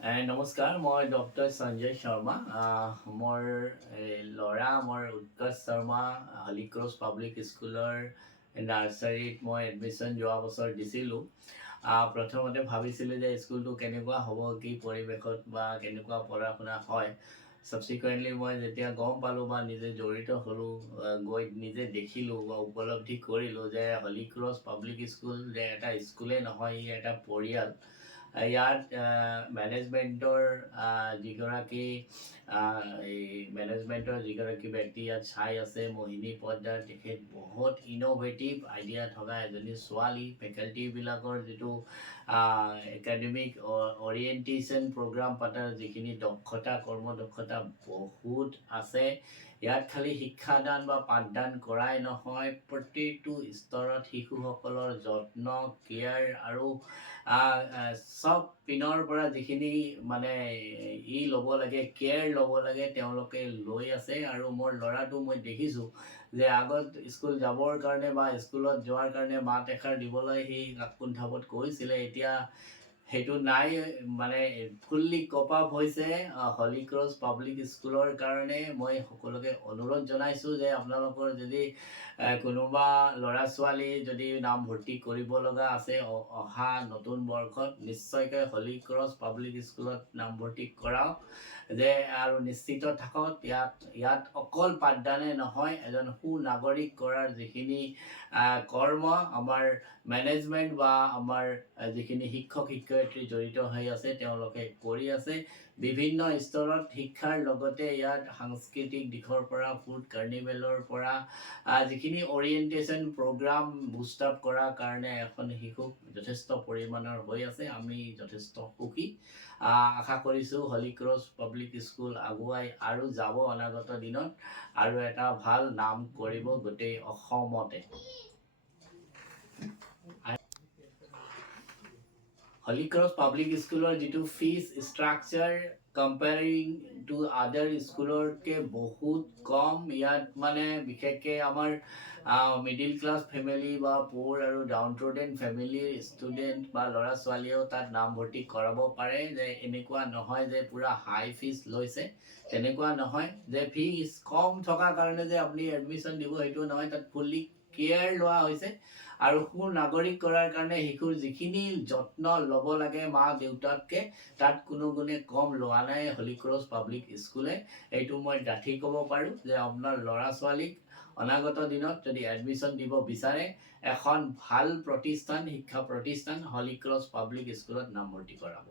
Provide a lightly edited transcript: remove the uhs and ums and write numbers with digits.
নমস্কাৰ, মই ডক্টৰ সঞ্জয় শৰ্মা। মোৰ ল'ৰা উৎকৰ্ষ শৰ্মা হলিক্ৰছ পাব্লিক স্কুলৰ নাৰ্চাৰীত মই এডমিশ্যন যোৱা বছৰ দিছিলোঁ। প্ৰথমতে ভাবিছিলোঁ যে স্কুলটো কেনেকুৱা হ'ব, কি পৰিৱেশত বা কেনেকুৱা পঢ়া শুনা হয়। ছাবচিকুৱেণ্টলি মই যেতিয়া গম পালোঁ বা নিজে জড়িত হ'লোঁ, গৈ নিজে দেখিলোঁ বা উপলব্ধি কৰিলোঁ যে হলিক্ৰছ পাব্লিক স্কুল যে এটা স্কুলেই নহয়, ই এটা পৰিয়াল। ইয়াত মেনেজমেণ্টৰ যিগৰাকী ব্যক্তি ইয়াত চাই আছে, মোহিনী পদ্দাৰ, তেখেত বহুত ইন'ভেটিভ আইডিয়া থকা এজনী ছোৱালী। ফেকাল্টিবিলাকৰ যিটো একাডেমিক অৰিয়েণ্টেশ্যন প্ৰগ্ৰাম পতাৰ যিখিনি দক্ষতা, কৰ্মদক্ষতা বহুত আছে। ইয়াত খালি শিক্ষাদান বা পাঠদান কৰাই নহয়, প্ৰতিটো স্তৰত শিশুসকলৰ যত্ন, কেয়াৰ আৰু চব পিনৰ পৰা যিখিনি মানে ল'ব লাগে, কেয়াৰ ল'ব লাগে, তেওঁলোকে লৈ আছে। আৰু মোৰ ল'ৰাটো মই দেখিছোঁ যে আগত স্কুল যাবৰ কাৰণে বা স্কুলত যোৱাৰ কাৰণে মাত এষাৰ দিবলৈ সি কাকুণ্ঠাবোধ কৰিছিলে, এতিয়া সেইটো নাই। মানে ফুল্লি কপ আপ হৈছে হলিক্ৰছ পাব্লিক স্কুলৰ কাৰণে। মই সকলোকে অনুৰোধ জনাইছোঁ যে আপোনালোকৰ যদি কোনোবা ল'ৰা ছোৱালী যদি নামভৰ্তি কৰিব লগা আছে অহা নতুন বৰ্ষত, নিশ্চয়কৈ হলিক্ৰছ পাব্লিক স্কুলত নামভৰ্তি কৰাওক যে, আৰু নিশ্চিত থাকক ইয়াত অকল পাঠদানে নহয়, এজন সুনাগৰিক কৰাৰ যিখিনি কৰ্ম আমাৰ মেনেজমেণ্ট বা আমাৰ যিখিনি শিক্ষক শিক্ষয়িত্ৰী জড়িত হৈ আছে তেওঁলোকে কৰি আছে। বিভিন্ন স্তৰত শিক্ষাৰ লগতে ইয়াত সাংস্কৃতিক দিশৰ পৰা, ফুড কাৰ্নিভেলৰ পৰা যিখিনি অৰিয়েণ্টেশ্যন প্ৰগ্ৰাম বুষ্ট আপ কৰাৰ কাৰণে এখন শিশুক যথেষ্ট পৰিমাণৰ হৈ আছে। আমি যথেষ্ট সুখী। আশা কৰিছোঁ হলিক্ৰছ পাব্লিক স্কুল আগুৱাই আৰু যাব অনাগত দিনত, আৰু এটা ভাল নাম কৰিব গোটেই অসমতে। হলিক্ৰছ পাব্লিক স্কুলৰ যিটো ফিজ ষ্ট্ৰাকচাৰ কম্পেয়াৰিং টু আদাৰ স্কুলতকৈ বহুত কম। ইয়াত মানে বিশেষকৈ আমাৰ মিডিল ক্লাছ ফেমিলি বা পুৰ আৰু ডাউন ট্ৰডেন ফেমিলিৰ ষ্টুডেণ্ট বা ল'ৰা ছোৱালীয়েও তাত নামভৰ্তি কৰাব পাৰে। যে এনেকুৱা নহয় যে পূৰা হাই ফিজ লৈছে, তেনেকুৱা নহয়। যে ফিজ কম থকাৰ কাৰণে যে আপুনি এডমিশ্যন দিব, সেইটো নহয়। তাত ফুল্লি কেয়াৰ লোৱা হৈছে আৰু সুনাগৰিক কৰাৰ কাৰণে শিশুৰ যিখিনি যত্ন ল'ব লাগে মা দেউতাককে, তাত কোনো গুণে কম লোৱা নাই হলিক্ৰছ পাব্লিক স্কুলে। এইটো মই ডাঠি ক'ব পাৰোঁ যে আপোনাৰ ল'ৰা ছোৱালীক অনাগত দিনত যদি এডমিশ্যন দিব বিচাৰে, এখন ভাল প্ৰতিষ্ঠান, শিক্ষা প্ৰতিষ্ঠান হলিক্ৰছ পাব্লিক স্কুলত নামভৰ্তি কৰাব।